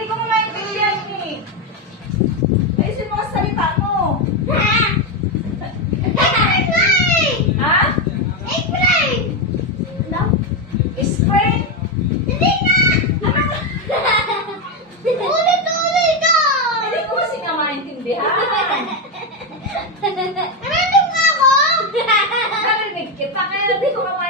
Hindi ko mo maintindihan eh. Ayusin mo ang salita mo. Ha? Ano? Explain? Hindi ko kasi nga maintindihan. Narinig kita kaya hindi ko ka.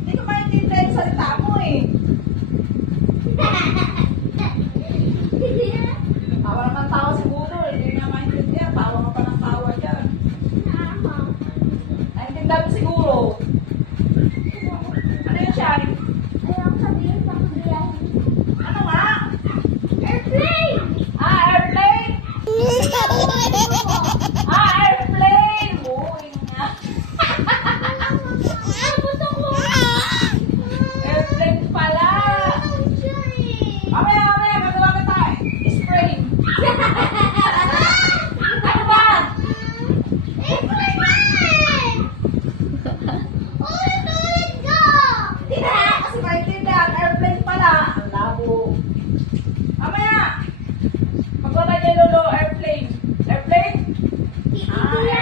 Hallelujah.